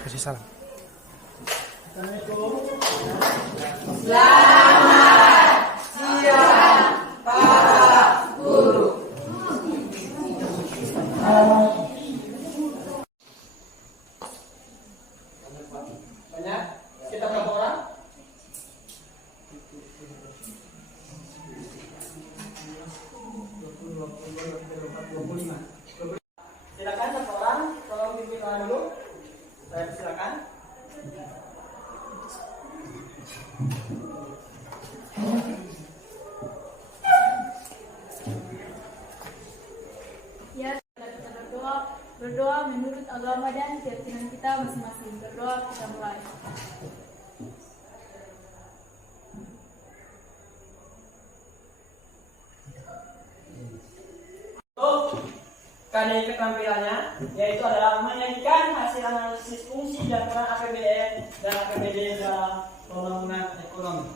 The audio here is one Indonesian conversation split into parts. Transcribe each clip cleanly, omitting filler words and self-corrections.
Kasih salam. Selamat siang para guru. Banyak? Kita berapa orang? Silakan satu orang, tolong pimpin dulu. Saya silakan. Ya, kita berdoa menurut agama dan keyakinan kita masing-masing. Berdoa, kita mulai. Kali keterampilannya yaitu adalah menyajikan hasil analisis fungsi dan peran APBN dan APBD dalam pembangunan ekonomi.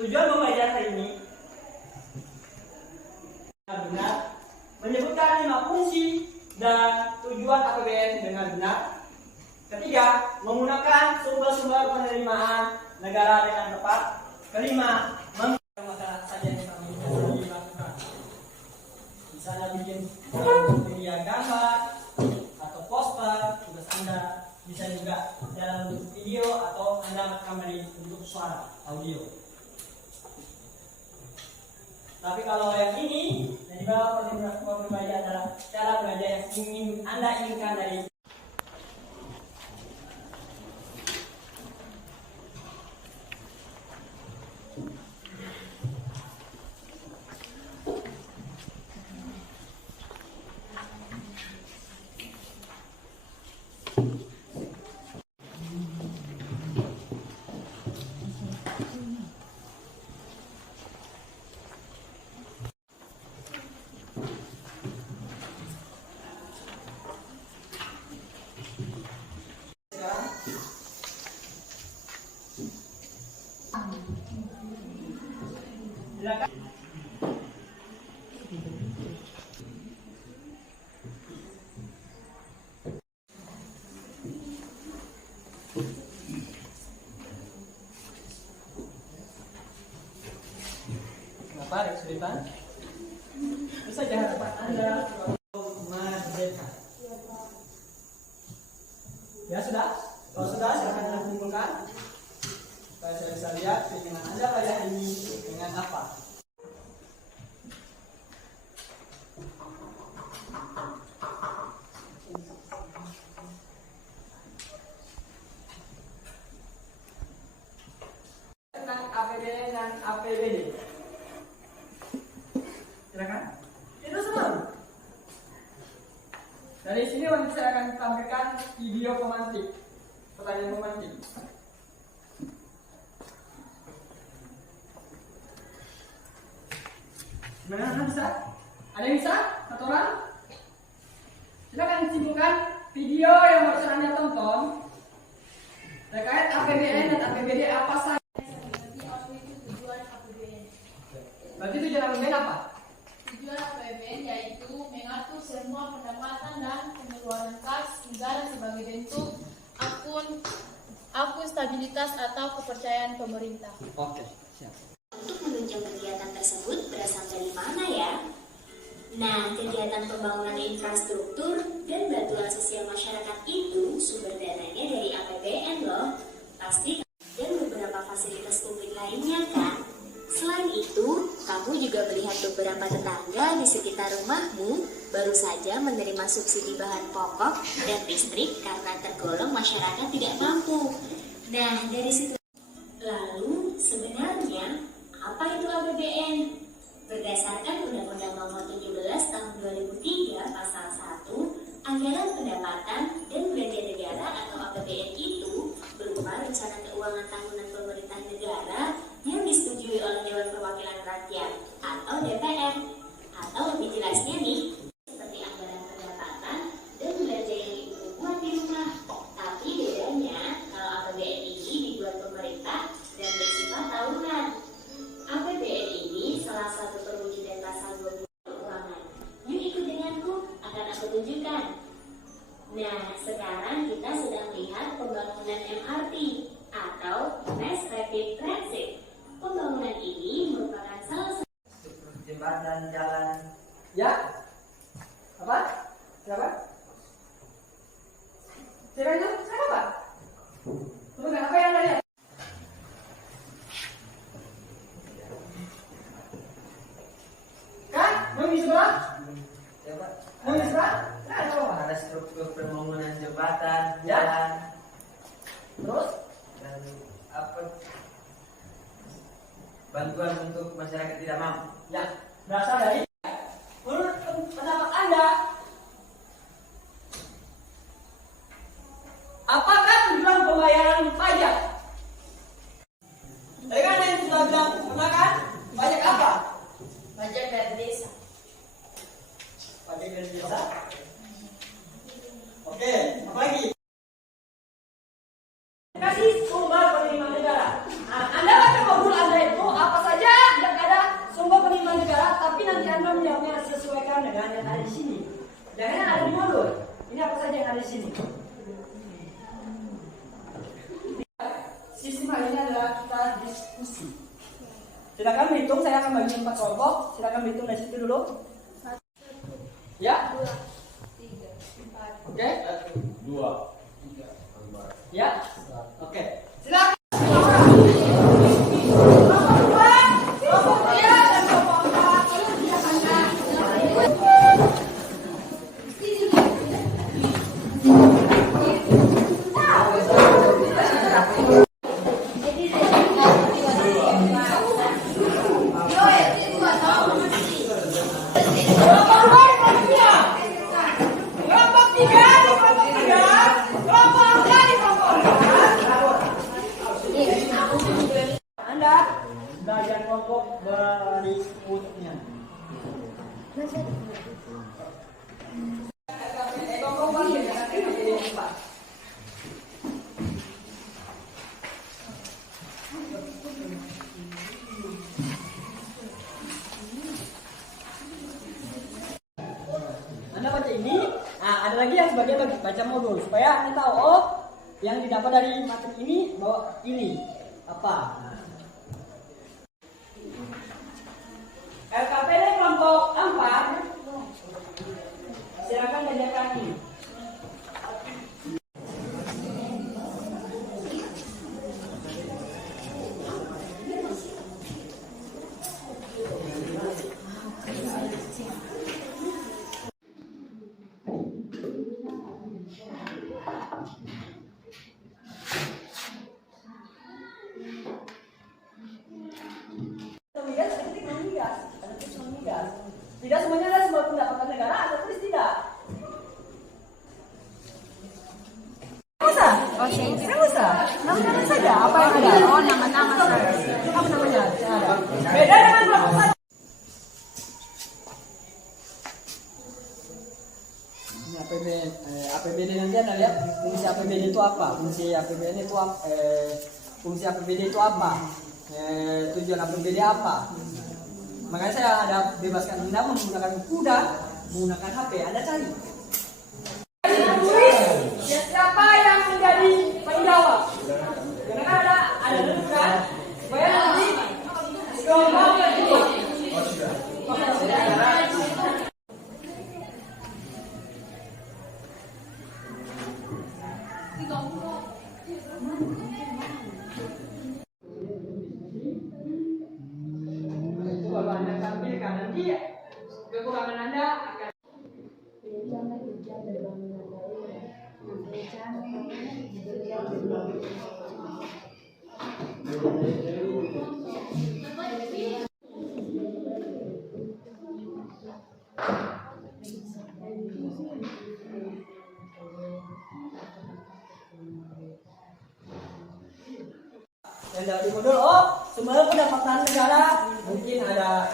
Tujuan pembelajaran hari ini benar menyebutkan 5 fungsi dan tujuan APBN dengan benar. Ketiga, menggunakan sumber-sumber penerimaan negara dengan tepat. Kelima, menggunakan saja yang kami lakukan. Misalnya bikin media gambar atau poster, tugas Anda bisa juga dalam bentuk video atau Anda rekam dari bentuk suara, audio. Tapi kalau yang ini, yang di bawah pembelajaran adalah cara belajar yang Anda inginkan dari silakan. Kenapa ada kesulitan? Bisa saja harapan Anda merdeka. Ya sudah? Kalau sudah, silahkan Anda kumpulkan. Supaya saya bisa lihat keinginan Anda pada hari ini dengan apa. Tentang APBN dan APBD. Silakan. Itu semua. Dari sini saya akan tampilkan video pemantik. Pertanyaan pemantik. Gimana bisa? Ada yang bisa? Satu orang? Silakan simpulkan video yang barusan Anda tonton terkait APBN dan APBD apa saja. Berarti tujuan APBN apa? Tujuan APBN yaitu mengatur semua pendapatan dan pengeluaran kas negara sebagai bentuk akun stabilitas atau kepercayaan pemerintah. Oke, siap. Untuk menunjang kegiatan tersebut berasal dari mana ya? Nah, kegiatan pembangunan infrastruktur dan bantuan sosial masyarakat itu sumber dananya dari APBN loh. Pasti dan beberapa fasilitas publik lainnya kan? Selain itu, kamu juga melihat beberapa tetangga di sekitar rumahmu baru saja menerima subsidi bahan pokok dan listrik karena tergolong masyarakat tidak mampu. Nah, dari situ lalu sebenarnya apa itu APBN? Berdasarkan Undang-Undang Nomor 17 Tahun 2003 Pasal 1, anggaran pendapatan dan belanja negara atau APBN itu berupa rencana keuangan tahunan pemerintah negara yang disetujui oleh Dewan Perwakilan Rakyat atau DPR. Atau lebih jelasnya nih, seperti anggaran pendapatan dan belanja yang ibu buat di rumah. Tapi bedanya kalau APBN ini dibuat pemerintah dan bersifat tahunan. APBN ini salah satu perwujudan pasal 20 keuangan. Yuk ikut denganku, akan aku tunjukkan. Nah, sekarang kita sedang melihat pembangunan MRT atau Mass Rapid Transit. Pembangunan ini merupakan salah satu Jembatan, jalan. Ya? Apa? Siapa? Siapa itu? Siapa? Tunggu, apa yang Anda lihat? Kan? Mau di sebelah? Coba. Mau di sebelah? Nah, coba. Ada struktur pembangunan jembatan, Ya. jalan, Terus? dan apa? Bantuan untuk masyarakat tidak mampu. Ya, berasal dari menurut pendapat Anda, apakah tujuan pembayaran pajak? Tadi kan yang sudah bilang pernah kan? Pajak apa? Pajak dari desa. Pajak dari desa. Oke, apa lagi? Kasih sumber penerimaan negara. Nah, Anda baca modul Anda itu apa saja yang ada sumber penerimaan negara, tapi nanti Anda menjawabnya sesuaikan dengan yang ada di sini. Jangan yang ada di modul. Ini apa saja yang ada di sini. Sistem hari ini adalah kita diskusi. Silakan berhitung, saya akan bagi 4 kelompok. Silakan berhitung dari situ dulu. Ya? 2, 3, 4. Oke? 2. Ya? Oke. Silakan. Kelompok 2, kelompok 3, dan kelompok 4. Kelompok 3 di kelompok 3, kelompok 4 di kelompok 4. Anda bagian kelompok berikutnya. Kelompok 4. Anda baca ini, nah ada lagi yang sebagian lagi baca modul supaya Anda tahu, oh yang didapat dari materi ini bahwa ini apa. Nah. LKPD kelompok 4, silakan bacakan ini. Tidak semuanya adalah sebuah pendapatan negara, ada tulis tidak. Nggak usah. Nama-nama saja. Apa yang ada? Oh, nama-nama saja. Apa namanya? Ada. Beda dengan kelompok. Ini APBD nanti Anda lihat fungsi APBD itu apa? Fungsi APBD itu apa? Fungsi APBD itu apa? Tujuan APBD apa? Makanya saya ada bebaskan Anda menggunakan kuda, menggunakan HP, Anda cari. Tulis siapa yang menjadi penjawab. Karena kan ada dulu kan, supaya nanti kelompok kedua. Kalau Anda tampilkan nanti kekurangan Anda akan yang dapat dimodul. Sumber pendapatan negara mungkin ada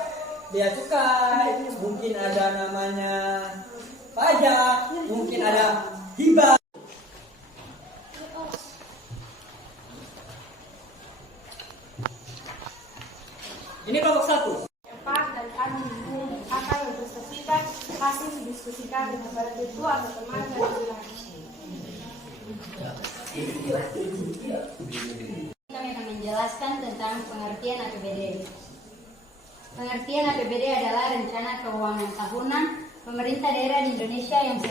bea cukai, mungkin ada namanya pajak, mungkin ada hibah. Ini kelompok 1. Pak dan kami akan mempresentasikan hasil didiskusikan dengan badan itu atau teman dan bilang. Kami akan menjelaskan tentang pengertian APBD. Pengertian APBD adalah rencana keuangan tahunan pemerintah daerah di Indonesia yang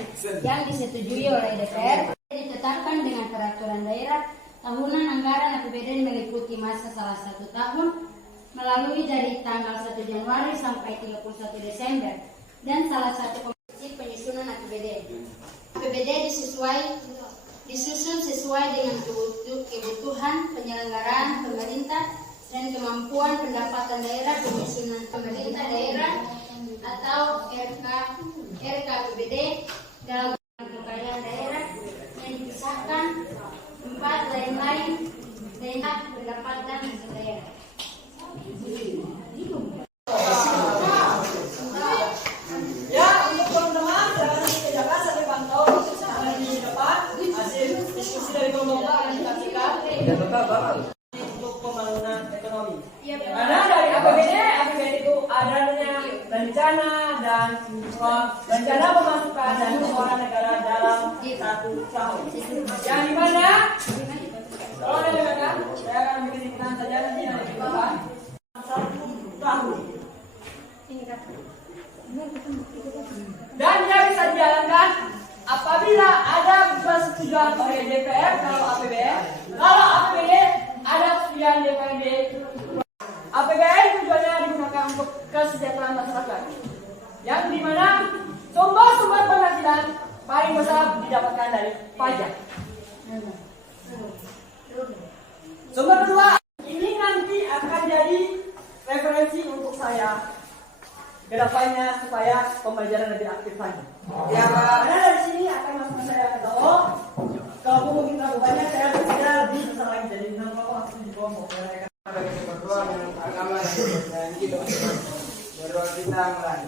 disetujui oleh DPR, ditetapkan dengan peraturan daerah. Tahunan anggaran APBD meliputi masa salah satu tahun melalui dari tanggal 1 Januari sampai 31 Desember dan salah satu komisi penyusunan APBD. APBD disusun sesuai dengan kebutuhan penyelenggaraan pemerintah dan kemampuan pendapatan daerah. Penyusunan pemerintah daerah atau RKAPBD dalam kekayaan daerah yang dipisahkan 4 lain-lain daerah pendapatan daerah. Ya, untuk teman-teman, silakan dikerjakan sampai pantau di depan hasil diskusi dari kelompok akan disaksikan untuk pembangunan ekonomi. Karena dari APBD itu adanya rencana dan rencana pemasukan dan pengeluaran negara dalam satu tahun. Yang dimana kalau ada dengarkan, saya akan bikin ikutan saja nanti yang di depan. 1 tahun. Dan dia bisa dijalankan apabila ada persetujuan oleh DPR kalau APBN. Kalau APBD ada persetujuan DPRD. APBN tujuannya digunakan untuk kesejahteraan masyarakat, yang dimana sumber-sumber penghasilan paling besar didapatkan dari pajak. Sumber kedua, ini nanti akan jadi referensi untuk saya kedepannya supaya pembelajaran lebih aktif lagi. Ya, karena dari sini akan masuk saya ketawa. Kalau mungkin terlalu banyak, saya lebih besar lagi. Jadi nama aku di kelompok. Berdua dengan agama dan gitu. Berdua kita mulai.